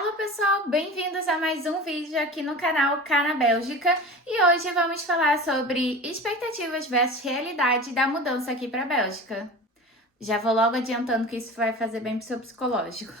Alô pessoal, bem-vindos a mais um vídeo aqui no canal Cá na Bélgica e hoje vamos falar sobre expectativas versus realidade da mudança aqui para a Bélgica. Já vou logo adiantando que isso vai fazer bem pro seu psicológico.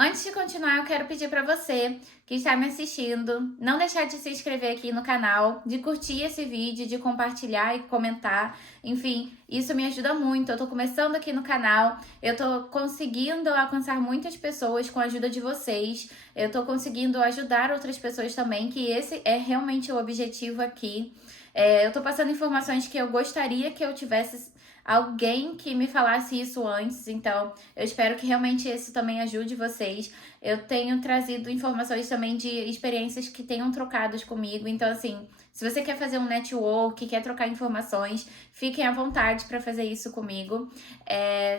Antes de continuar, eu quero pedir para você que está me assistindo, não deixar de se inscrever aqui no canal, de curtir esse vídeo, de compartilhar e comentar. Enfim, isso me ajuda muito. Eu tô começando aqui no canal, eu tô conseguindo alcançar muitas pessoas com a ajuda de vocês. Eu tô conseguindo ajudar outras pessoas também, que esse é realmente o objetivo aqui. Eu tô passando informações que eu gostaria que eu tivesse alguém que me falasse isso antes, então eu espero que realmente isso também ajude vocês. Eu tenho trazido informações também de experiências que tenham trocadas comigo, então assim, se você quer fazer um network, quer trocar informações, fiquem à vontade para fazer isso comigo.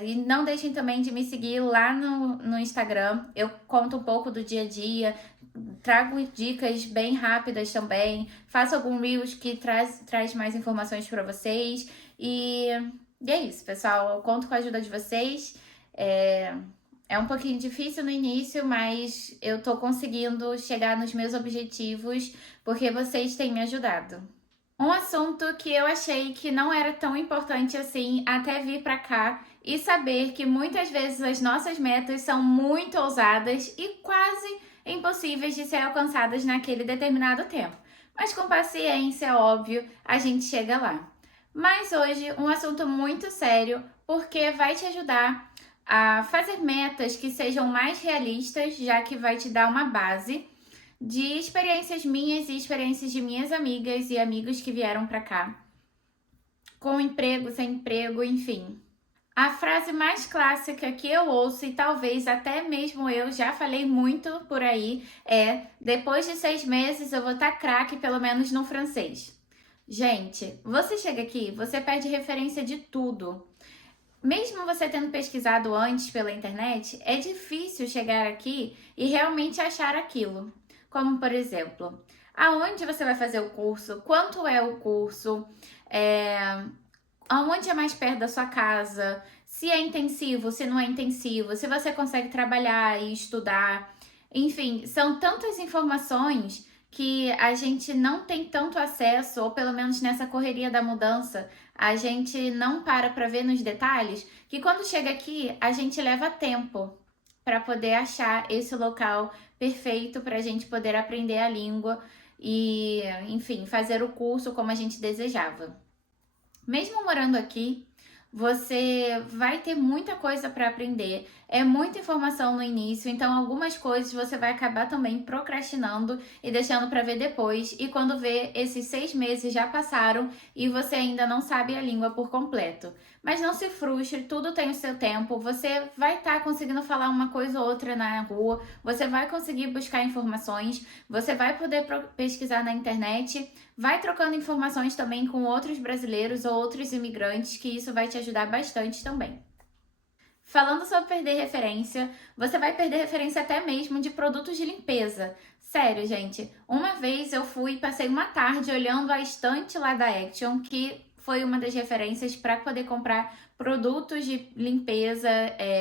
E não deixem também de me seguir lá no Instagram, eu conto um pouco do dia a dia, trago dicas bem rápidas também, faço algum Reels que traz mais informações para vocês e é isso, pessoal. Eu conto com a ajuda de vocês. É um pouquinho difícil no início, mas eu tô conseguindo chegar nos meus objetivos porque vocês têm me ajudado. Um assunto que eu achei que não era tão importante assim até vir pra cá e saber que muitas vezes as nossas metas são muito ousadas e quase impossíveis de ser alcançadas naquele determinado tempo. Mas com paciência, óbvio, a gente chega lá. Mas hoje um assunto muito sério, porque vai te ajudar a fazer metas que sejam mais realistas, já que vai te dar uma base de experiências minhas e experiências de minhas amigas e amigos que vieram para cá, com emprego, sem emprego, enfim. A frase mais clássica que eu ouço, e talvez até mesmo eu já falei muito por aí, é: depois de 6 meses eu vou estar craque pelo menos no francês. Gente, você chega aqui, você perde referência de tudo. Mesmo você tendo pesquisado antes pela internet, é difícil chegar aqui e realmente achar aquilo. Como, por exemplo, aonde você vai fazer o curso, quanto é o curso, aonde é mais perto da sua casa, se é intensivo, se não é intensivo, se você consegue trabalhar e estudar. Enfim, são tantas informações que a gente não tem tanto acesso, ou pelo menos nessa correria da mudança, a gente não para ver nos detalhes, que quando chega aqui, a gente leva tempo para poder achar esse local perfeito para a gente poder aprender a língua e, enfim, fazer o curso como a gente desejava. Mesmo morando aqui, você vai ter muita coisa para aprender, é muita informação no início, então algumas coisas você vai acabar também procrastinando e deixando para ver depois. E quando vê, esses 6 meses já passaram e você ainda não sabe a língua por completo. Mas não se frustre, tudo tem o seu tempo, você vai estar conseguindo falar uma coisa ou outra na rua, você vai conseguir buscar informações, você vai poder pesquisar na internet. Vai trocando informações também com outros brasileiros ou outros imigrantes, que isso vai te ajudar bastante também. Falando sobre perder referência, você vai perder referência até mesmo de produtos de limpeza. Sério, gente. Uma vez eu passei uma tarde olhando a estante lá da Action, que foi uma das referências para poder comprar produtos de limpeza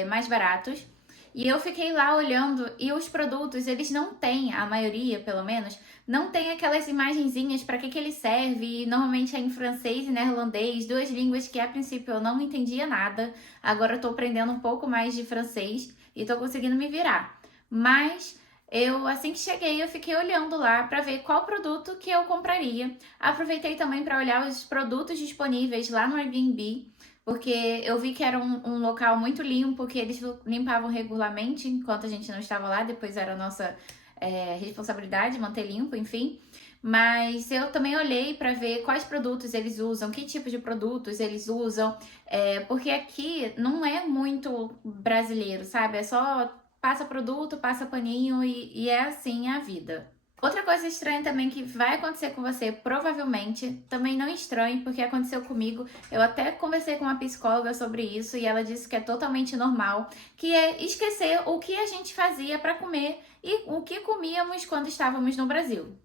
mais baratos. E eu fiquei lá olhando e os produtos, eles não têm, a maioria pelo menos, não tem aquelas imagenzinhas para que ele serve. E normalmente é em francês e neerlandês, duas línguas que a princípio eu não entendia nada. Agora eu tô aprendendo um pouco mais de francês e tô conseguindo me virar. Mas assim que cheguei, eu fiquei olhando lá para ver qual produto que eu compraria. Aproveitei também para olhar os produtos disponíveis lá no Airbnb, porque eu vi que era um local muito limpo, que eles limpavam regularmente enquanto a gente não estava lá, depois era a nossa responsabilidade manter limpo, enfim. Mas eu também olhei para ver quais produtos eles usam, que tipo de produtos eles usam, porque aqui não é muito brasileiro, sabe? É só passa produto, passa paninho e é assim a vida. Outra coisa estranha também que vai acontecer com você, provavelmente, também não estranho, porque aconteceu comigo. Eu até conversei com uma psicóloga sobre isso e ela disse que é totalmente normal, que é esquecer o que a gente fazia para comer e o que comíamos quando estávamos no Brasil.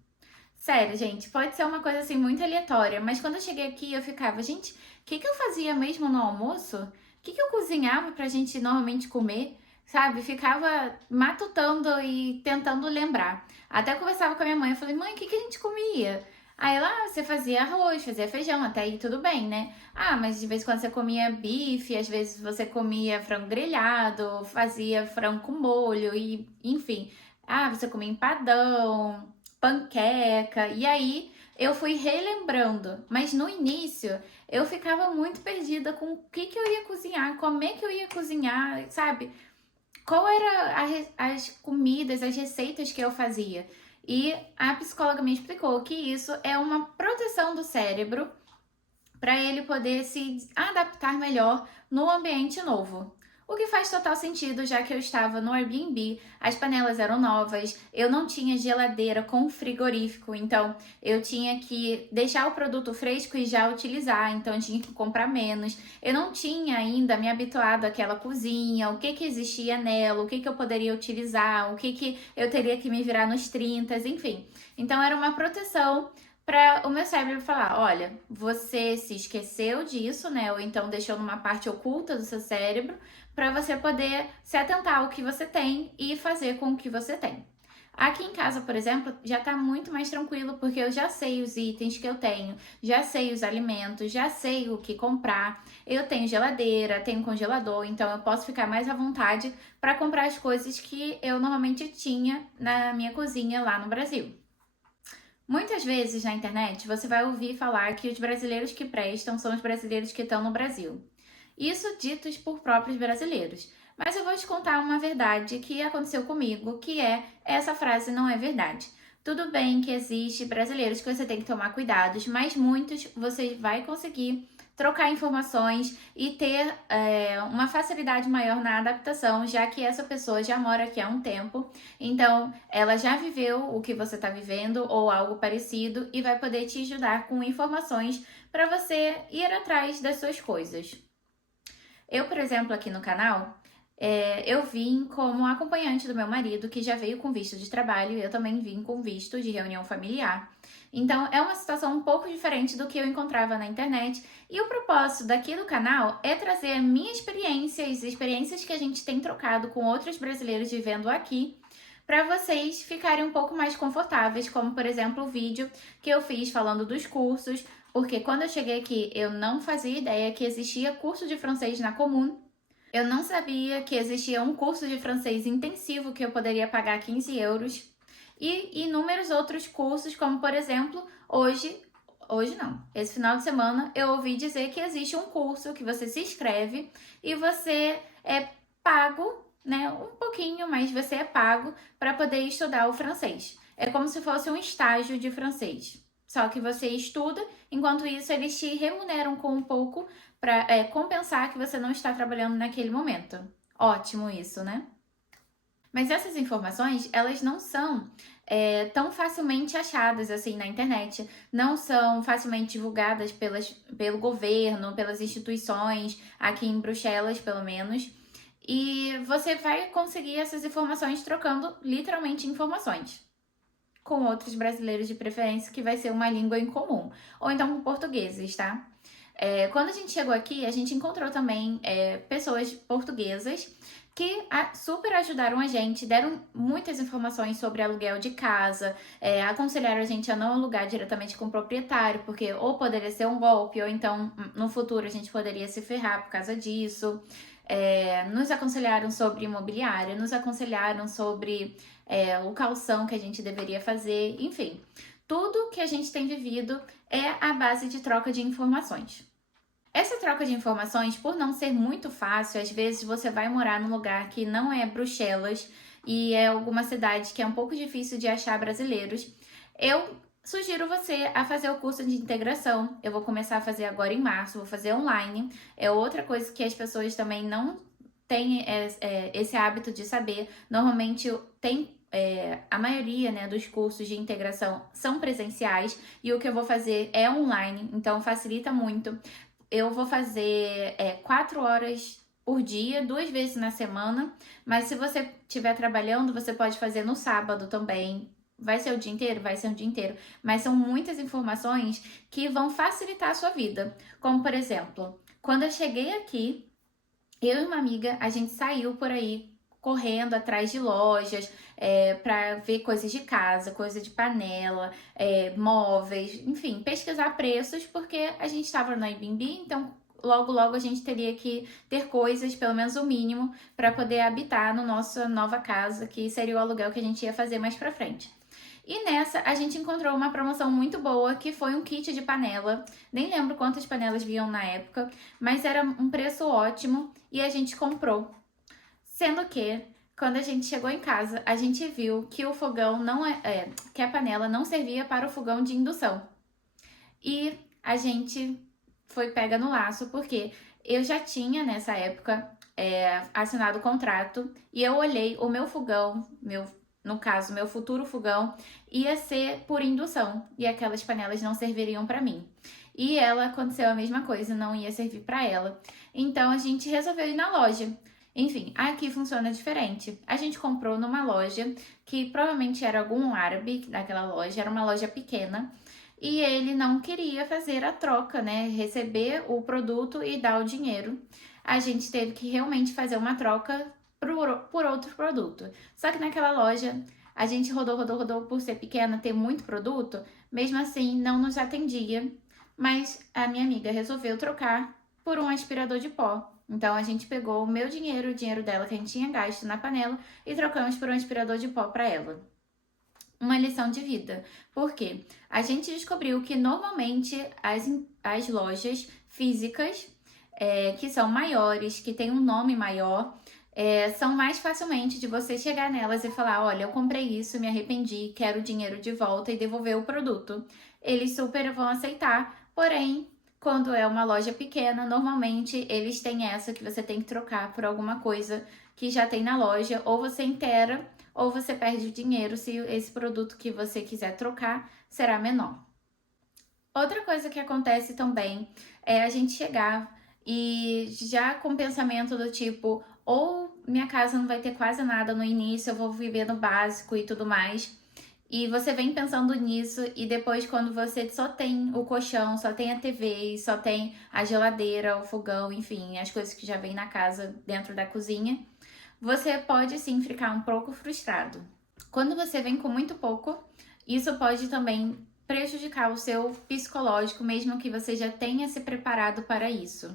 Sério, gente, pode ser uma coisa assim muito aleatória, mas quando eu cheguei aqui eu ficava, gente, o que eu fazia mesmo no almoço? que eu cozinhava pra gente normalmente comer? Sabe? Ficava matutando e tentando lembrar. Até conversava com a minha mãe, eu falei, mãe, o que a gente comia? Aí ela, você fazia arroz, fazia feijão, até aí tudo bem, né? Ah, mas de vez em quando você comia bife, às vezes você comia frango grelhado, fazia frango com molho e, enfim. Ah, você comia empadão, panqueca. E aí eu fui relembrando, mas no início eu ficava muito perdida com o que eu ia cozinhar, como é que eu ia cozinhar, sabe? Qual era as comidas, as receitas que eu fazia. E a psicóloga me explicou que isso é uma proteção do cérebro para ele poder se adaptar melhor no ambiente novo. O que faz total sentido, já que eu estava no Airbnb, as panelas eram novas, eu não tinha geladeira com frigorífico, então eu tinha que deixar o produto fresco e já utilizar, então eu tinha que comprar menos. Eu não tinha ainda me habituado àquela cozinha, o que existia nela, o que eu poderia utilizar, o que eu teria que me virar nos 30, enfim. Então era uma proteção para o meu cérebro falar, olha, você se esqueceu disso, né? Ou então deixou numa parte oculta do seu cérebro, para você poder se atentar ao que você tem e fazer com o que você tem. Aqui em casa, por exemplo, já tá muito mais tranquilo porque eu já sei os itens que eu tenho, já sei os alimentos, já sei o que comprar. Eu tenho geladeira, tenho congelador, então eu posso ficar mais à vontade para comprar as coisas que eu normalmente tinha na minha cozinha lá no Brasil. Muitas vezes na internet você vai ouvir falar que os brasileiros que prestam são os brasileiros que estão no Brasil. Isso ditos por próprios brasileiros. Mas eu vou te contar uma verdade que aconteceu comigo, que é essa frase não é verdade. Tudo bem que existe brasileiros que você tem que tomar cuidados, mas muitos você vai conseguir trocar informações e ter uma facilidade maior na adaptação, já que essa pessoa já mora aqui há um tempo, então ela já viveu o que você está vivendo ou algo parecido e vai poder te ajudar com informações para você ir atrás das suas coisas. Eu, por exemplo, aqui no canal, eu vim como acompanhante do meu marido, que já veio com visto de trabalho, e eu também vim com visto de reunião familiar. Então, é uma situação um pouco diferente do que eu encontrava na internet. E o propósito daqui do canal é trazer a minha experiência, as experiências que a gente tem trocado com outros brasileiros vivendo aqui, para vocês ficarem um pouco mais confortáveis, como por exemplo o vídeo que eu fiz falando dos cursos, porque quando eu cheguei aqui eu não fazia ideia que existia curso de francês na Comum. Eu não sabia que existia um curso de francês intensivo que eu poderia pagar 15 euros. E inúmeros outros cursos, como por exemplo, hoje não, esse final de semana eu ouvi dizer que existe um curso que você se inscreve e você é pago, né, um pouquinho, mas você é pago para poder estudar o francês. É como se fosse um estágio de francês. Só que você estuda, enquanto isso eles te remuneram com um pouco para compensar que você não está trabalhando naquele momento. Ótimo isso, né? Mas essas informações, elas não são tão facilmente achadas assim na internet, não são facilmente divulgadas pelo governo, pelas instituições, aqui em Bruxelas, pelo menos. E você vai conseguir essas informações trocando literalmente informações com outros brasileiros de preferência, que vai ser uma língua em comum, ou então com portugueses, tá? Quando a gente chegou aqui, a gente encontrou também pessoas portuguesas que super ajudaram a gente, deram muitas informações sobre aluguel de casa, aconselharam a gente a não alugar diretamente com o proprietário, porque ou poderia ser um golpe, ou então no futuro a gente poderia se ferrar por causa disso. Nos aconselharam sobre imobiliária, nos aconselharam sobre o calção que a gente deveria fazer, enfim. Tudo que a gente tem vivido é a base de troca de informações. Essa troca de informações, por não ser muito fácil, às vezes você vai morar num lugar que não é Bruxelas e é alguma cidade que é um pouco difícil de achar brasileiros. Eu sugiro você a fazer o curso de integração. Eu vou começar a fazer agora em março, vou fazer online. É outra coisa que as pessoas também não têm esse hábito de saber. Normalmente tem a maioria, né, dos cursos de integração são presenciais e o que eu vou fazer é online, então facilita muito. Eu vou fazer 4 horas por dia, 2 vezes na semana, mas se você estiver trabalhando, você pode fazer no sábado também. Vai ser o dia inteiro? Vai ser o dia inteiro. Mas são muitas informações que vão facilitar a sua vida. Como, por exemplo, quando eu cheguei aqui, Eu e uma amiga, a gente saiu por aí correndo atrás de lojas para ver coisas de casa, coisa de panela, móveis, enfim, pesquisar preços, porque a gente estava no Airbnb, então logo logo a gente teria que ter coisas, pelo menos o mínimo, para poder habitar no nossa nova casa, que seria o aluguel que a gente ia fazer mais para frente. E nessa a gente encontrou uma promoção muito boa, que foi um kit de panela. Nem lembro quantas panelas vinham na época, mas era um preço ótimo e a gente comprou. Sendo que, quando a gente chegou em casa, a gente viu que o fogão não que a panela não servia para o fogão de indução. E a gente foi pega no laço, porque eu já tinha nessa época assinado o contrato e eu olhei o meu fogão, no caso, meu futuro fogão, ia ser por indução e aquelas panelas não serviriam para mim. E ela aconteceu a mesma coisa, não ia servir para ela. Então a gente resolveu ir na loja. Enfim, aqui funciona diferente. A gente comprou numa loja que provavelmente era algum árabe daquela loja, era uma loja pequena. E ele não queria fazer a troca, né? Receber o produto e dar o dinheiro. A gente teve que realmente fazer uma troca por outro produto. Só que naquela loja a gente rodou por ser pequena, ter muito produto, mesmo assim não nos atendia. Mas a minha amiga resolveu trocar por um aspirador de pó. Então a gente pegou o meu dinheiro, o dinheiro dela que a gente tinha gasto na panela e trocamos por um aspirador de pó para ela. Uma lição de vida. Por quê? A gente descobriu que normalmente as lojas físicas, que são maiores, que têm um nome maior, são mais facilmente de você chegar nelas e falar: olha, eu comprei isso, me arrependi, quero o dinheiro de volta e devolver o produto. Eles super vão aceitar, porém, quando é uma loja pequena, normalmente eles têm essa que você tem que trocar por alguma coisa que já tem na loja, ou você inteira, ou você perde o dinheiro se esse produto que você quiser trocar será menor. Outra coisa que acontece também é a gente chegar e já com o pensamento do tipo, ou minha casa não vai ter quase nada no início, eu vou viver no básico e tudo mais. E você vem pensando nisso e depois quando você só tem o colchão, só tem a TV, só tem a geladeira, o fogão, enfim, as coisas que já vem na casa dentro da cozinha, você pode sim ficar um pouco frustrado. Quando você vem com muito pouco, isso pode também prejudicar o seu psicológico, mesmo que você já tenha se preparado para isso.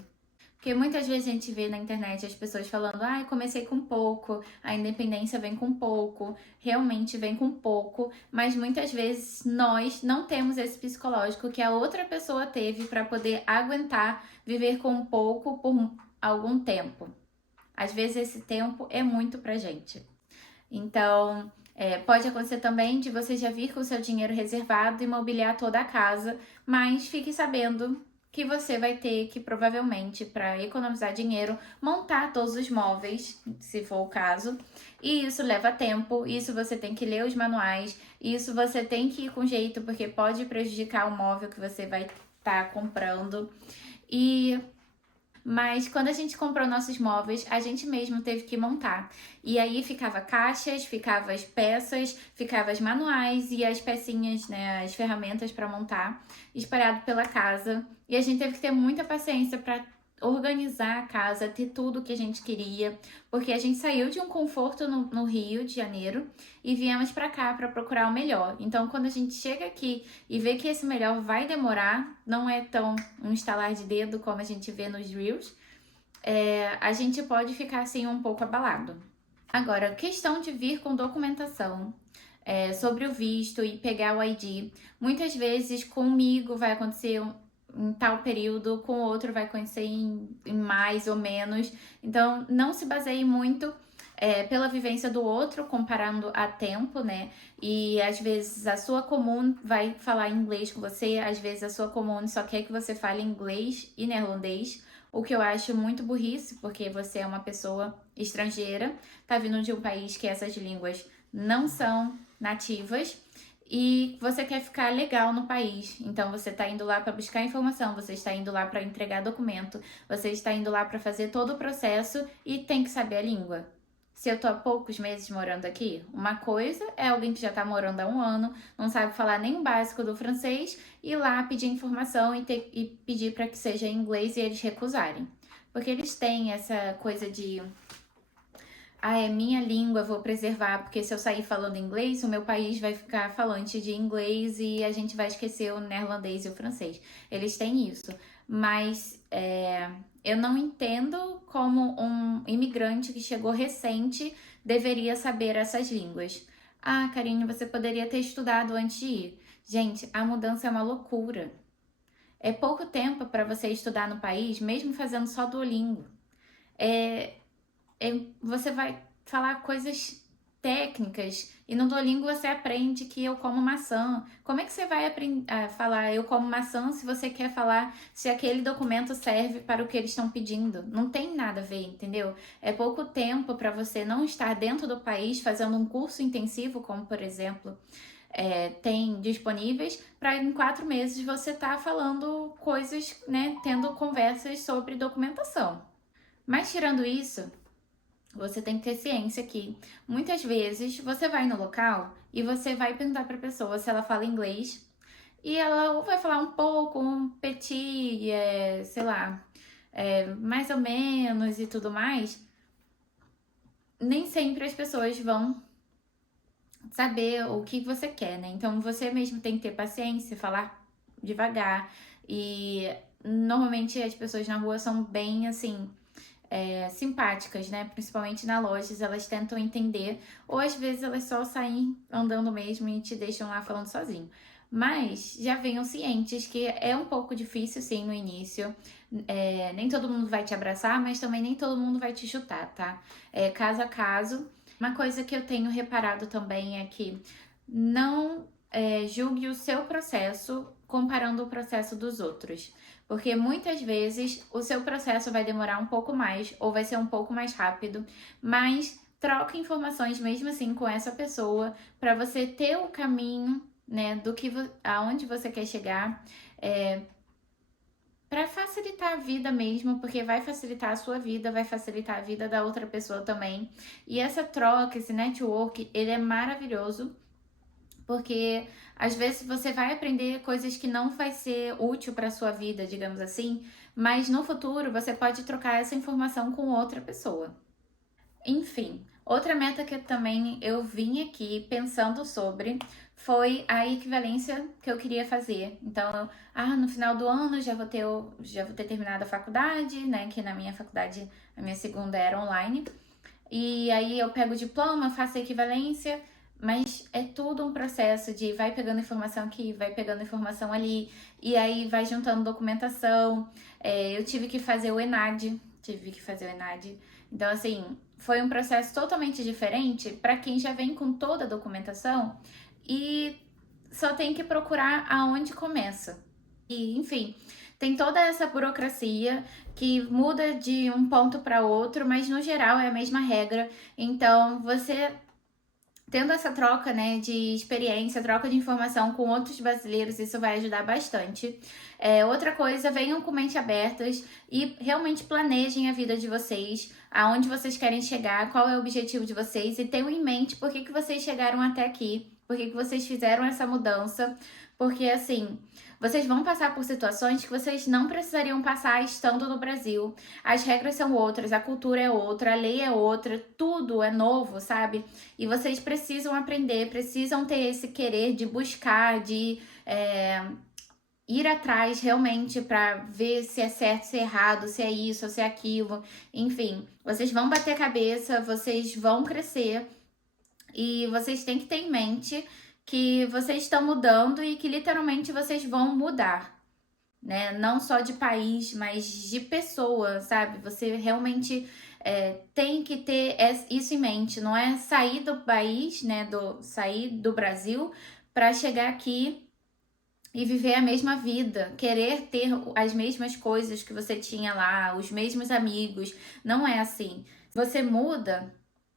Porque muitas vezes a gente vê na internet as pessoas falando: ah, comecei com pouco, a independência vem com pouco, realmente vem com pouco, mas muitas vezes nós não temos esse psicológico que a outra pessoa teve para poder aguentar viver com pouco por algum tempo. Às vezes esse tempo é muito pra gente. Então, pode acontecer também de você já vir com o seu dinheiro reservado e mobiliar toda a casa, mas fique sabendo que você vai ter que, provavelmente, para economizar dinheiro, montar todos os móveis, se for o caso. E isso leva tempo, isso você tem que ler os manuais, isso você tem que ir com jeito, porque pode prejudicar o móvel que você vai estar comprando. Mas quando a gente comprou nossos móveis, a gente mesmo teve que montar. E aí ficava caixas, ficava as peças, ficava os manuais e as pecinhas, né, as ferramentas para montar, espalhado pela casa. E a gente teve que ter muita paciência para organizar a casa, ter tudo o que a gente queria, porque a gente saiu de um conforto no Rio de Janeiro e viemos para cá para procurar o melhor. Então, quando a gente chega aqui e vê que esse melhor vai demorar, não é tão um estalar de dedo como a gente vê nos Reels, a gente pode ficar assim um pouco abalado. Agora, questão de vir com documentação. Sobre o visto e pegar o ID. Muitas vezes comigo vai acontecer em tal período, com o outro vai acontecer em mais ou menos. Então, não se baseie muito pela vivência do outro, comparando a tempo, né? E às vezes a sua comum vai falar inglês com você, às vezes a sua comum só quer que você fale inglês e neerlandês, o que eu acho muito burrice, porque você é uma pessoa estrangeira, tá vindo de um país que essas línguas não são nativas e você quer ficar legal no país. Então você está indo lá para buscar informação, você está indo lá para entregar documento, você está indo lá para fazer todo o processo e tem que saber a língua. Se eu tô há poucos meses morando aqui, uma coisa é alguém que já tá morando há um ano, não sabe falar nem o básico do francês, ir lá pedir informação e pedir para que seja em inglês e eles recusarem. porque eles têm essa coisa de é minha língua, vou preservar, porque se eu sair falando inglês, o meu país vai ficar falante de inglês e a gente vai esquecer o neerlandês e o francês. Eles têm isso. Mas eu não entendo como um imigrante que chegou recente deveria saber essas línguas. Ah, Karine, você poderia ter estudado antes de ir. Gente, a mudança é uma loucura. É pouco tempo para você estudar no país, mesmo fazendo só Duolingo. Você vai falar coisas técnicas e no Duolingo você aprende que eu como maçã. Como é que você vai falar eu como maçã se você quer falar se aquele documento serve para o que eles estão pedindo? Não tem nada a ver, entendeu? É pouco tempo para você não estar dentro do país fazendo um curso intensivo, como por exemplo tem disponíveis, para em 4 meses você estar falando coisas, né, tendo conversas sobre documentação. Mas tirando isso, você tem que ter ciência que muitas vezes você vai no local e você vai perguntar para a pessoa se ela fala inglês e ela ou vai falar um pouco, um petit, sei lá, mais ou menos e tudo mais. Nem sempre as pessoas vão saber o que você quer, né? Então você mesmo tem que ter paciência, falar devagar e normalmente as pessoas na rua são bem assim simpáticas, né? Principalmente na loja, elas tentam entender, ou às vezes elas só saem andando mesmo e te deixam lá falando sozinho. Mas já venham cientes que é um pouco difícil, sim, no início. Nem todo mundo vai te abraçar, mas também nem todo mundo vai te chutar, tá? Caso a caso. Uma coisa que eu tenho reparado também é que não julgue o seu processo comparando o processo dos outros. Porque muitas vezes o seu processo vai demorar um pouco mais ou vai ser um pouco mais rápido, mas troca informações mesmo assim com essa pessoa para você ter o caminho, né, do que aonde você quer chegar, para facilitar a vida mesmo, porque vai facilitar a sua vida, vai facilitar a vida da outra pessoa também. E essa troca, esse network, ele é maravilhoso porque às vezes você vai aprender coisas que não vai ser útil para sua vida, digamos assim, mas no futuro você pode trocar essa informação com outra pessoa. Enfim, outra meta que também eu vim aqui pensando sobre foi a equivalência que eu queria fazer. Então, no final do ano já vou ter terminado a faculdade, né? Que na minha faculdade, a minha segunda era online. E aí eu pego o diploma, faço a equivalência, mas é tudo um processo de vai pegando informação aqui, vai pegando informação ali, e aí vai juntando documentação. Eu tive que fazer o ENAD, Então, assim, foi um processo totalmente diferente para quem já vem com toda a documentação e só tem que procurar aonde começa. E, enfim, tem toda essa burocracia que muda de um ponto para outro, mas no geral é a mesma regra. Então, você tendo essa troca, né, de experiência, troca de informação com outros brasileiros, isso vai ajudar bastante. Outra coisa, venham com mente abertas e realmente planejem a vida de vocês, aonde vocês querem chegar, qual é o objetivo de vocês e tenham em mente por que vocês chegaram até aqui, por que vocês fizeram essa mudança, porque assim, vocês vão passar por situações que vocês não precisariam passar estando no Brasil. As regras são outras, a cultura é outra, a lei é outra, tudo é novo, sabe? E vocês precisam aprender, precisam ter esse querer de buscar, de ir atrás realmente para ver se é certo, se é errado, se é isso, se é aquilo. Enfim, vocês vão bater cabeça, vocês vão crescer e vocês têm que ter em mente que vocês estão mudando e que literalmente vocês vão mudar, né? Não só de país, mas de pessoa, sabe? Você realmente tem que ter isso em mente. Não é sair do país, né? Sair do Brasil para chegar aqui e viver a mesma vida, querer ter as mesmas coisas que você tinha lá, os mesmos amigos. Não é assim. Você muda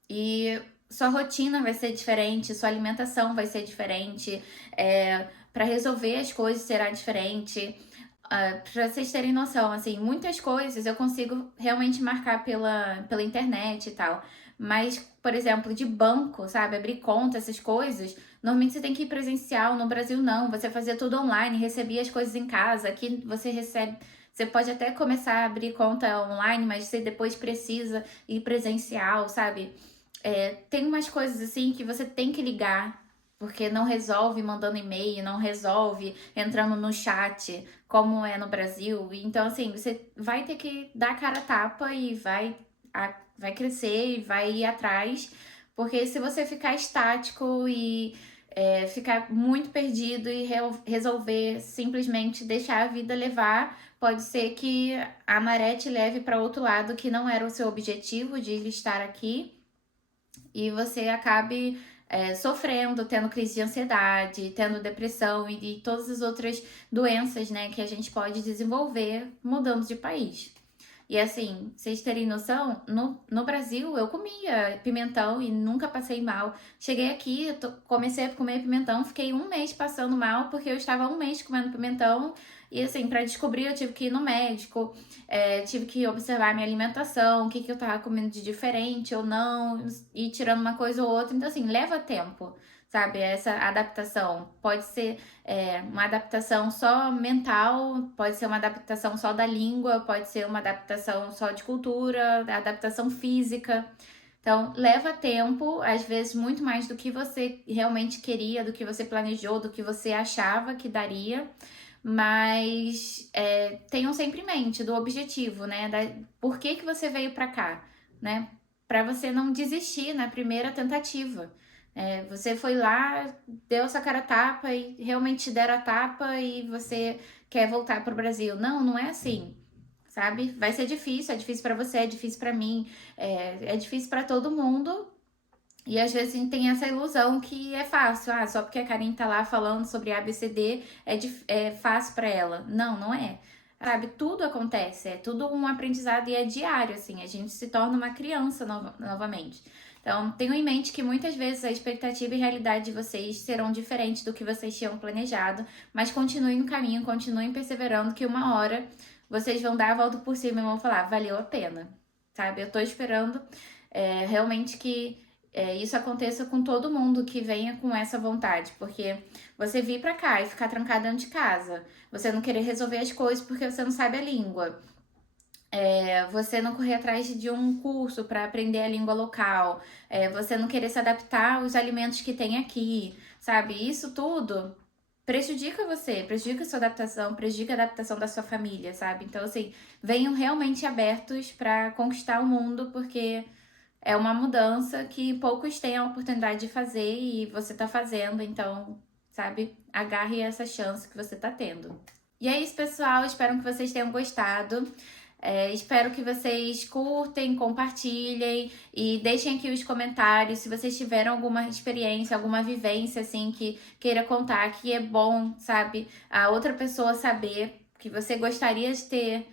e sua rotina vai ser diferente, sua alimentação vai ser diferente, para resolver as coisas será diferente. Pra vocês terem noção, assim, muitas coisas eu consigo realmente marcar pela internet e tal. Mas, por exemplo, de banco, sabe? Abrir conta, essas coisas. Normalmente você tem que ir presencial. No Brasil, não. Você fazia tudo online, recebia as coisas em casa. Aqui você recebe Você pode até começar a abrir conta online, mas você depois precisa ir presencial, sabe? Tem umas coisas assim que você tem que ligar, porque não resolve mandando e-mail, não resolve entrando no chat, como é no Brasil. Então, assim, você vai ter que dar a cara a tapa e vai crescer e vai ir atrás, porque se você ficar estático e ficar muito perdido e resolver simplesmente deixar a vida levar, pode ser que a maré te leve para outro lado que não era o seu objetivo de estar aqui e você acabe sofrendo, tendo crise de ansiedade, tendo depressão e todas as outras doenças, né, que a gente pode desenvolver mudando de país. E assim, vocês terem noção, no Brasil eu comia pimentão e nunca passei mal. Cheguei aqui, comecei a comer pimentão, fiquei um mês passando mal porque eu estava um mês comendo pimentão. E assim, para descobrir eu tive que ir no médico, tive que observar a minha alimentação, o que eu tava comendo de diferente ou não, e tirando uma coisa ou outra. Então assim, leva tempo, sabe? Essa adaptação pode ser uma adaptação só mental, pode ser uma adaptação só da língua, pode ser uma adaptação só de cultura, adaptação física. Então, leva tempo, às vezes muito mais do que você realmente queria, do que você planejou, do que você achava que daria. Mas tenham sempre em mente do objetivo, né? Por que você veio para cá, né? Para você não desistir na primeira tentativa. Você foi lá, deu essa cara a tapa e realmente te deram a tapa e você quer voltar para o Brasil. Não, não é assim, sabe? Vai ser difícil, é difícil para você, é difícil para mim, é difícil para todo mundo. E às vezes a gente tem essa ilusão que é fácil. Ah, só porque a Karine tá lá falando sobre ABCD é fácil para ela. Não, não é. Sabe, tudo acontece, é tudo um aprendizado e é diário, assim, a gente se torna uma criança novamente. Então, tenham em mente que muitas vezes a expectativa e realidade de vocês serão diferentes do que vocês tinham planejado, mas continuem no caminho, continuem perseverando, que uma hora vocês vão dar a volta por cima e vão falar, valeu a pena, sabe? Eu tô esperando realmente que isso aconteça com todo mundo que venha com essa vontade, porque você vir pra cá e ficar trancado dentro de casa, você não querer resolver as coisas porque você não sabe a língua, você não correr atrás de um curso para aprender a língua local, você não querer se adaptar aos alimentos que tem aqui, sabe? Isso tudo prejudica você, prejudica a sua adaptação, prejudica a adaptação da sua família, sabe? Então, assim, venham realmente abertos para conquistar o mundo, porque é uma mudança que poucos têm a oportunidade de fazer e você tá fazendo, então, sabe, agarre essa chance que você tá tendo. E é isso, pessoal. Espero que vocês tenham gostado. Espero que vocês curtem, compartilhem e deixem aqui os comentários se vocês tiveram alguma experiência, alguma vivência, assim, que queira contar, que é bom, sabe, a outra pessoa saber que você gostaria de ter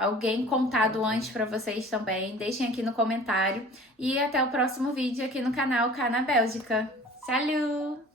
alguém contado antes para vocês também. Deixem aqui no comentário. E até o próximo vídeo aqui no canal Cá na Bélgica. Salut!